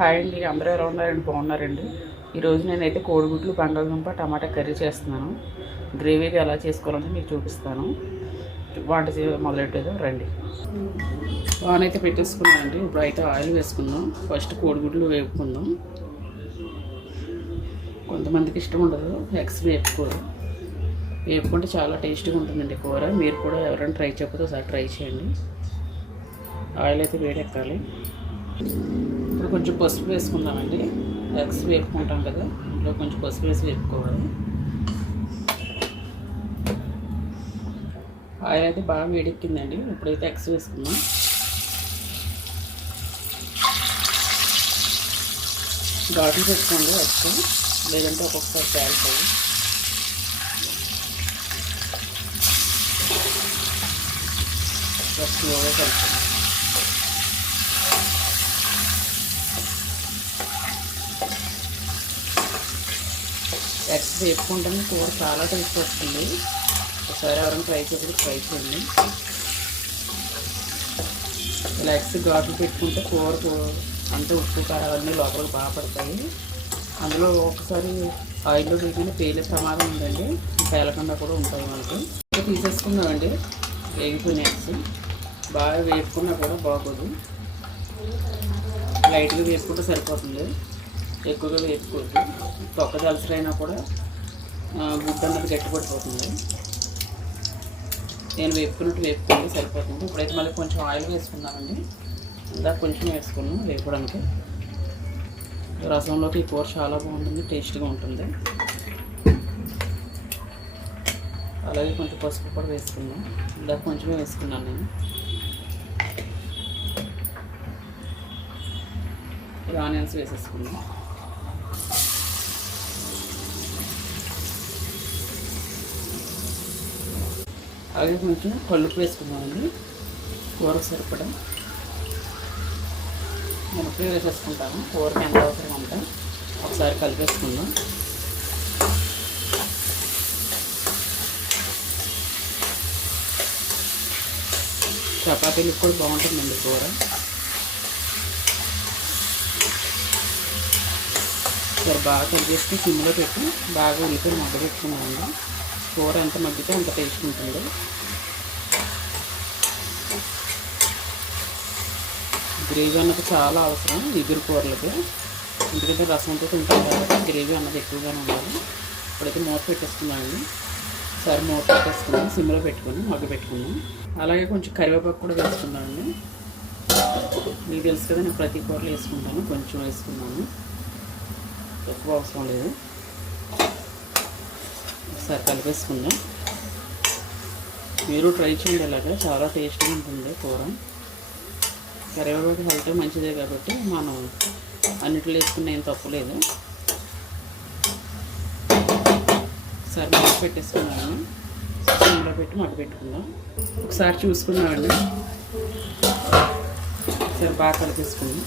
Hi అండి, అందరూ ఎలా ఉన్నారండి? బాగున్నారండి. ఈరోజు నేనైతే కోడిగుడ్లు బంగాళదుంప టమాటా కర్రీ చేస్తున్నాను. గ్రేవీగా ఎలా చేసుకోవాలని మీకు చూపిస్తాను. వంట మొదలెట్టేదో రండి. పాన్ అయితే పెట్టేసుకున్నానండి. ఇప్పుడు అయితే ఆయిల్ వేసుకుందాం. ఫస్ట్ కోడిగుడ్లు వేపుకుందాం. కొంతమందికి ఇష్టం ఉండదు ఎగ్స్ వేపుకోరు. వేపుకుంటే చాలా టేస్టీగా ఉంటుందండి కూర. మీరు కూడా ఎవరైనా ట్రై చేయకపోతే ఒకసారి ట్రై చేయండి. ఆయిల్ అయితే వేడెక్కాలి. ఇప్పుడు కొంచెం పసుపు వేసుకుందామండి. ఎగ్స్ వేపుకుంటాం కదా, ఇంట్లో కొంచెం పసుపు వేసి వేపుకోవాలి. ఆయిల్ అయితే బాగా వేడెక్కిందండి. ఇప్పుడైతే ఎగ్స్ వేసుకుందాం. ఘాట్లు పెట్టుకోండి ఎగ్స్, లేదంటే ఒక్కొక్కసారి పేలుతాయి. స్లోగా కలుపుకోండి. ఎగ్స్ వేపుకుంటానే కూర చాలా టేస్ట్ వస్తుంది. ఒకసారి ఎవరైనా ట్రై చేయండి. ఇలా ఎగ్స్ ఘాట్లు పెట్టుకుంటే కూర అంటే ఉప్పు కారం అన్నీ లోపలికి బాగా పడతాయి. అందులో ఒకసారి ఆయిల్లో వేగిన పేలే ప్రమాదం ఉందండి. పేలకుండా కూడా ఉంటాయి మనకి. తీసేసుకున్నామండి వేగిపోయిన ఎగ్స్. బాగా వేపుకున్నా కూడా బాగోదు. లైట్గా వేసుకుంటే సరిపోతుంది, ఎక్కువగా వేసుకోవద్దు. తొక్క దలసరైనా కూడా గుడ్డ అన్నది గట్టిపడిపోతుంది. నేను వేపుకుంటే సరిపోతుంది. ఇప్పుడైతే మళ్ళీ కొంచెం ఆయిల్ వేసుకుందామండి. ఇందాక కొంచెం వేసుకున్నాం వేపడానికి. రసంలోకి ఈ కూర చాలా బాగుంటుంది, టేస్ట్గా ఉంటుంది. అలాగే కొంచెం పసుపు కూడా వేసుకున్నాం. ఇందాక కొంచెమే వేసుకున్నాను నేను. ఆనియన్స్ వేసేసుకున్నాం. అలాగే కొంచెం కలుపు వేసుకున్నామండి. కూరకు సరిపడా మిరపకాయ వేసేసుకుంటాను. కూరకి ఎంత అవసరం అంతా ఒకసారి కలిపేసుకుందాం. చపాతీలకు కూడా బాగుంటుందండి కూర. సరే బాగా కలిపేసి సిమ్లో పెట్టి బాగా ఉల్లిపాయ మగ్గ పెట్టుకున్నామండి. కూర ఎంత మగ్గితే అంత టేస్ట్ ఉంటుంది. గ్రేవీ అన్నది చాలా అవసరం ఇగురు కూరలకి. ఎందుకంటే రసంతో తింటాం కాబట్టి గ్రేవీ అన్నది ఎక్కువగానే ఉండాలి. ఇప్పుడైతే మూత పెట్టేసుకున్నామండి. సరే మూత పెట్టేసుకున్నాం, సిమ్లో పెట్టుకుని మగ్గ పెట్టుకున్నాం. అలాగే కొంచెం కరివేపాకు కూడా వేసుకున్నామండి. మీకు తెలుసు కదా, నేను ప్రతి కూరలో వేసుకుంటాను. కొంచెం వేసుకున్నాను, ఎక్కువ అవసరం లేదు. ఒకసారి కలిపేసుకుందాం. మీరు ట్రై చేయండి. అలాగా చాలా టేస్ట్గా ఉంటుంది కూర. కరివేపాకు హెల్త్ మంచిదే కాబట్టి మనం అన్నిట్లో వేసుకున్న ఏం తప్పులేదు. ఒకసారి మగ్గ పెట్టేసుకున్నాము. సిమ్లో పెట్టి మగ్గ పెట్టుకుందాం. ఒకసారి చూసుకున్నామండి. ఒకసారి బాగా కలిపేసుకుందాం.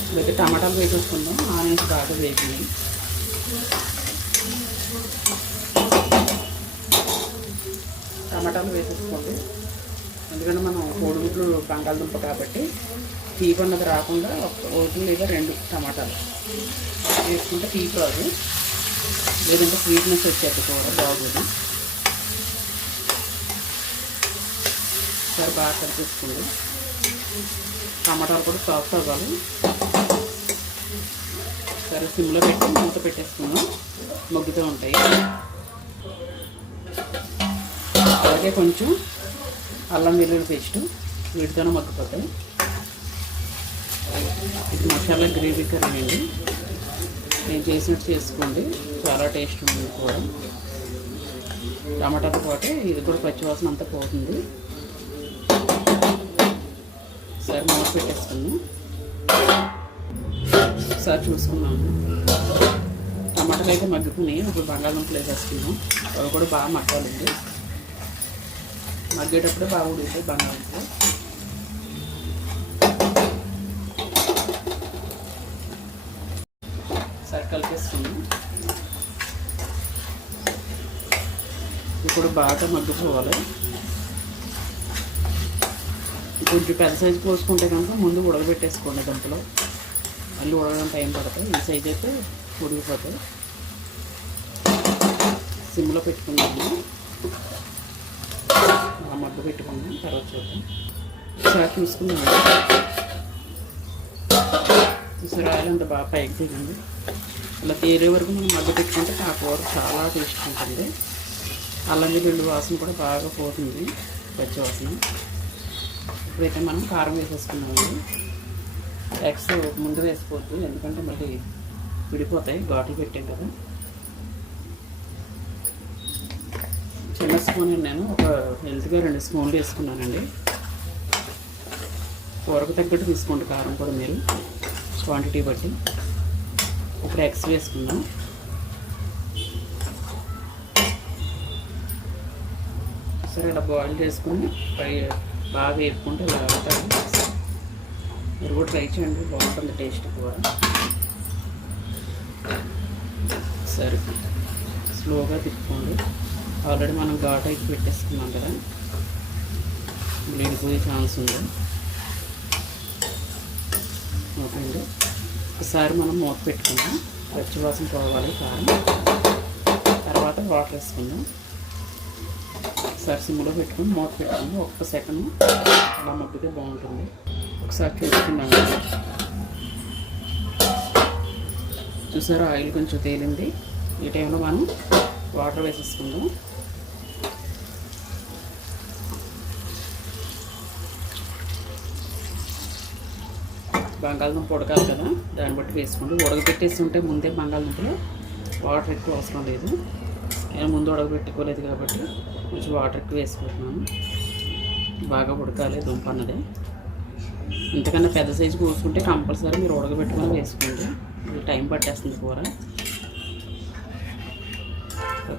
ఇప్పుడైతే టమాటాలు వేసేసుకుందాం. ఆనియన్స్ బాగా వేసినాయి. టమాటాలు వేసేసుకోండి. ఎందుకంటే మనం కోడిగుడ్లు బంగాళదుంప కాబట్టి తీపి అన్నది రాకుండా ఒకటి లేదా 2 టమాటాలు వేసుకుంటే తీపి రాదు, లేదంటే స్వీట్నెస్ వచ్చేది కూర బాగోదు. సరే బాగా కలిపేసుకోండి. టమాటాలు కూడా సాఫ్ట్ అవ్వాలి. సరే సిమ్లో పెట్టి మూత పెట్టేసుకుందాం. మగ్గుతూ ఉంటాయి. అలాగే కొంచెం అల్లం వెల్లుల్లి పేస్ట్ వీటితోనే మగ్గిపోతాయి. ఇది మసాలా గ్రేవీ కర్రీ అండి. నేను చేసినట్టు చేసుకోండి, చాలా టేస్ట్ ఉంటుంది కూర. టమాటాతో పాటు ఇది కూడా పచ్చివాసన అంతా పోతుంది. సరే మూత పెట్టేసుకున్నాం. ఒకసారి చూసుకున్నాము. టమాటాలు అయితే మగ్గుతున్నాయి. ఇప్పుడు బంగాళదుంపలు వేసేసుకున్నాం. అవి కూడా బాగా మగ్గాలండి. మగ్గేటప్పుడే బాగా ఉడుకుతాయి బంగాళదుంపలు. సరే కలిపేసుకున్నాం. ఇప్పుడు బాగా మగ్గిపోవాలి. కొంచెం పెద్ద సైజు పోసుకుంటే కనుక ముందు ఉడకబెట్టేసుకోండి దుంపలు, మళ్ళీ ఉడకడం టైం పడుతుంది. ఈ సైజ్ అయితే ఉడికిపోతాయి. సిమ్లో పెట్టుకున్నాము, మగ్గు పెట్టుకున్నాం, తర్వాత చూద్దాం. ఒకసారి చూసుకున్నాము. చూసారు ఆయిల్ అంత బాగా పైకి దిగండి. ఇలా తేరే వరకు మనం మగ్గు పెట్టుకుంటే ఆ కూర చాలా టేస్ట్ ఉంటుంది. అల్లం వెల్లుల్లి వాసన కూడా బాగా పోతుంది, పచ్చి వాసన. ఇప్పుడైతే మనం కారం వేసేసుకున్నామండి. ఎగ్స్ ముందు వేసుకోవద్దు, ఎందుకంటే మళ్ళీ విడిపోతాయి, ఘాట్లు పెట్టాం కదా. చిన్న స్పూన్ నేను ఒక హెల్త్గా 2 స్పూన్లు వేసుకున్నానండి. కూరకు తగ్గట్టు తీసుకోండి కారం కూడా మీరు, క్వాంటిటీ బట్టి. ఇప్పుడు ఎగ్స్ వేసుకుందాం. సరే ఇలా బాయిల్ చేసుకుని బాగా వేపుకుంటే ఇలా అవుతాయి. మీరు కూడా ట్రై చేయండి, బాగుంటుంది టేస్ట్ కూర. సరే స్లోగా తిప్పుకోండి. ఆల్రెడీ మనం ఘాట్ అయితే పెట్టేసుకున్నాం కదా, విడిపోయే ఛాన్స్ ఉంది. ఓకే అండి, ఒకసారి మనం మూత పెట్టుకుందాం, పచ్చివాసన పోవాలి కారం. తర్వాత వాటర్ వేసుకుందాం. ఒకసారి సిమ్లో పెట్టుకుని మూత పెట్టుకుందాం. 1 సెకండ్ అలా మగ్గితే బాగుంటుంది. ఒకసారి చూసుకున్నాం. చూసారా ఆయిల్ కొంచెం తేలింది. ఈ టైంలో మనం వాటర్ వేసేసుకుందాం. బంగాళదుంప ఉడకాలి కదా, దాన్ని బట్టి వేసుకోండి. ఉడకబెట్టేసి ఉంటే ముందే బంగాళదుంపలో వాటర్ ఎక్కువ అవసరం లేదు. నేను ముందు ఉడకబెట్టుకోలేదు కాబట్టి కొంచెం వాటర్ ఎక్కువ వేసుకుంటున్నాను. బాగా ఉడకాలి దుంప అన్నది. ఇంతకన్నా పెద్ద సైజు కోసుకుంటే కంపల్సరీ మీరు ఉడకబెట్టుకొని వేసుకోండి, ఇది టైం పట్టేస్తుంది కూర.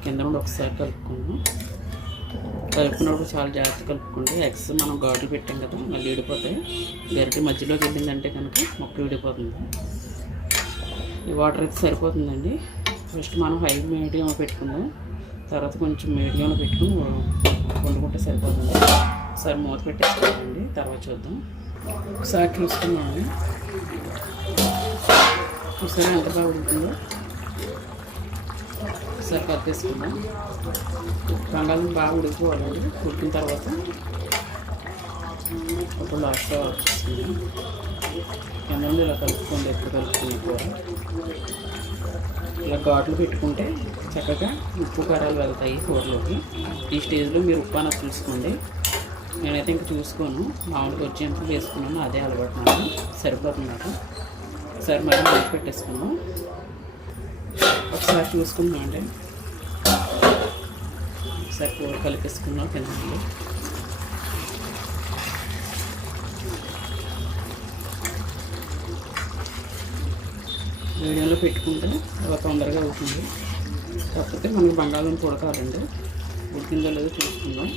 కింద నుండి ఒకసారి కలుపుకుందాం. కలుపుకున్నప్పుడు చాలా జాగ్రత్త కలుపుకోండి. ఎగ్స్ మనం ఘాట్లు పెట్టాం కదా, మళ్ళీ విడిపోతాయి. గరిటె మధ్యలోకి వెళ్ళిందంటే కనుక మొక్క విడిపోతుంది. ఈ వాటర్ అయితే సరిపోతుందండి. ఫస్ట్ మనం హై మీడియం పెట్టుకుందాం, తర్వాత కొంచెం మీడియంలో పెట్టుకుని వండుకుంటే సరిపోతుంది. ఒకసారి మూత పెట్టేసుకోండి, తర్వాత చూద్దాం. ఒకసారి చూసుకుందామండి. ఒకసారి ఎంత బాగా ఉడుకుందో ఒకసారి కట్టేసుకుందాం. బంగాళదుంప బాగా ఉడికిపోవాలండి. ఉడికిన తర్వాత అప్పుడు లాస్ట్లో వచ్చేసుకుందాం. కింద నుండి ఇలా కలుపుకోండి, ఎప్పుడు కలుపుకునే కూర. ఇలా ఘాట్లు పెట్టుకుంటే చక్కగా ఉప్పు కారాలు వెళ్తాయి కూరలోకి. ఈ స్టేజ్లో మీరు ఉప్పు అన్నది చూసుకోండి. నేనైతే ఇంక చూసుకోను, మామూలుగా వచ్చేంత వేసుకున్నాను, అదే అలవాటు నాకు, సరిపోతుంది నాకు. ఒకసారి మళ్ళీ మూత పెట్టేసుకున్నాం. ఒకసారి చూసుకున్నాం అండి. ఒకసారి కూర కలిపేసుకున్నాం కింద. మీడియంలో పెట్టుకుంటే అలా తొందరగా అవుతుంది. కాకపోతే మనకి బంగాళదుంప ఉడకాలండి, ఉడికిందో లేదో చూసుకుందాం.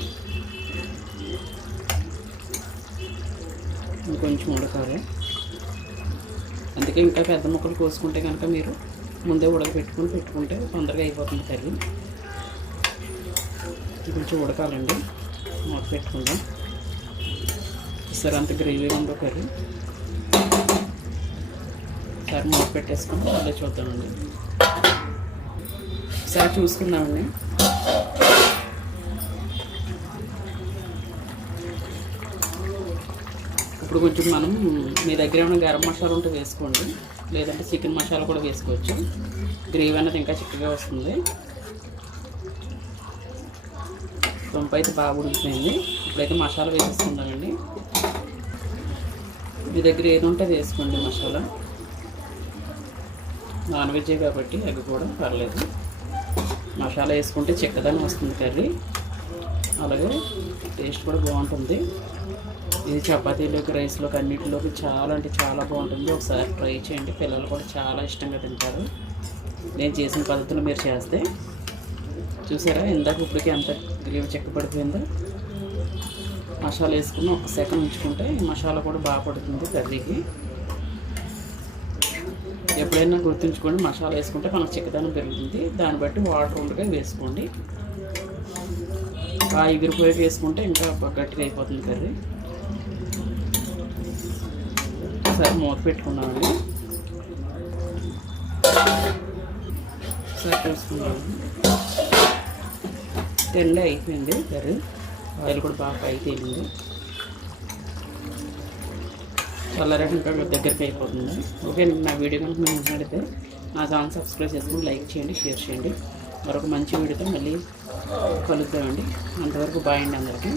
ఇంకొంచెం ఉడకాలి, అందుకే ఇంకా పెద్ద ముక్కలు కోసుకుంటే కనుక మీరు ముందే పెట్టుకుంటే తొందరగా అయిపోతుంది కర్రీ. కొంచెం ఉడకాలండి, మూత పెట్టుకుందాం. సరే అంత గ్రేవీగా ఉందో కర్రీ. ఒకసారి మూత పెట్టేసుకుని అలా చూద్దామండి. ఒకసారి చూసుకుందామండి. ఇప్పుడు కొంచెం మనం మీ దగ్గర ఏమైనా గరం మసాలా ఉంటే వేసుకోండి, లేదంటే చికెన్ మసాలా కూడా వేసుకోవచ్చు. గ్రేవీ అనేది ఇంకా చిక్కగా వస్తుంది. దుంప అయితే బాగా ఉడికిపోయింది. ఇప్పుడైతే మసాలా వేసేసుకుందామండి. మీ దగ్గర ఏది ఉంటే వేసుకోండి మసాలా. నాన్ వెజ్జే కాబట్టి ఎగ్ కూడా పర్లేదు. మసాలా వేసుకుంటే చిక్కదనం వస్తుంది కర్రీ, అలాగే టేస్ట్ కూడా బాగుంటుంది. ఇది చపాతీలోకి, రైస్లోకి, అన్నిటిలోకి చాలా అంటే చాలా బాగుంటుంది. ఒకసారి ట్రై చేయండి, పిల్లలు కూడా చాలా ఇష్టంగా తింటారు. నేను చేసిన పద్ధతిలో మీరు చేస్తే. చూసారా ఇందాక ఇప్పటికీ ఎంత గ్రేవీ చెక్కపడిపోయిందో. మసాలా వేసుకుని 1 సెకండ్ ఉంచుకుంటే మసాలా కూడా బాగా పడుతుంది కర్రీకి. ఎప్పుడైనా గుర్తుంచుకోండి, మసాలా వేసుకుంటే మనకు చిక్కదనం పెరుగుతుంది. దాన్ని బట్టి వాటర్ ఉండగా వేసుకోండి. బాగా ఎగిరిపోయి వేసుకుంటే ఇంకా గట్టిగా అయిపోతుంది కర్రీ. ఒకసారి మూత పెట్టుకున్నామండి. ఒకసారి చూసుకున్నామండి. తెల్ల అయిపోయింది కర్రీ. ఆయిల్ కూడా బాగా పైకి వెళ్ళింది. చల్లరేట ఇంకా దగ్గరికి అయిపోతుంది. ఓకే, నా వీడియో కనుక మీరు నచ్చితే నా ఛానల్ సబ్స్క్రైబ్ చేసుకుని లైక్ చేయండి, షేర్ చేయండి. మరొక మంచి వీడియోతో మళ్ళీ కలుద్దామండి. అంతవరకు బాయ్ అండి అందరికీ.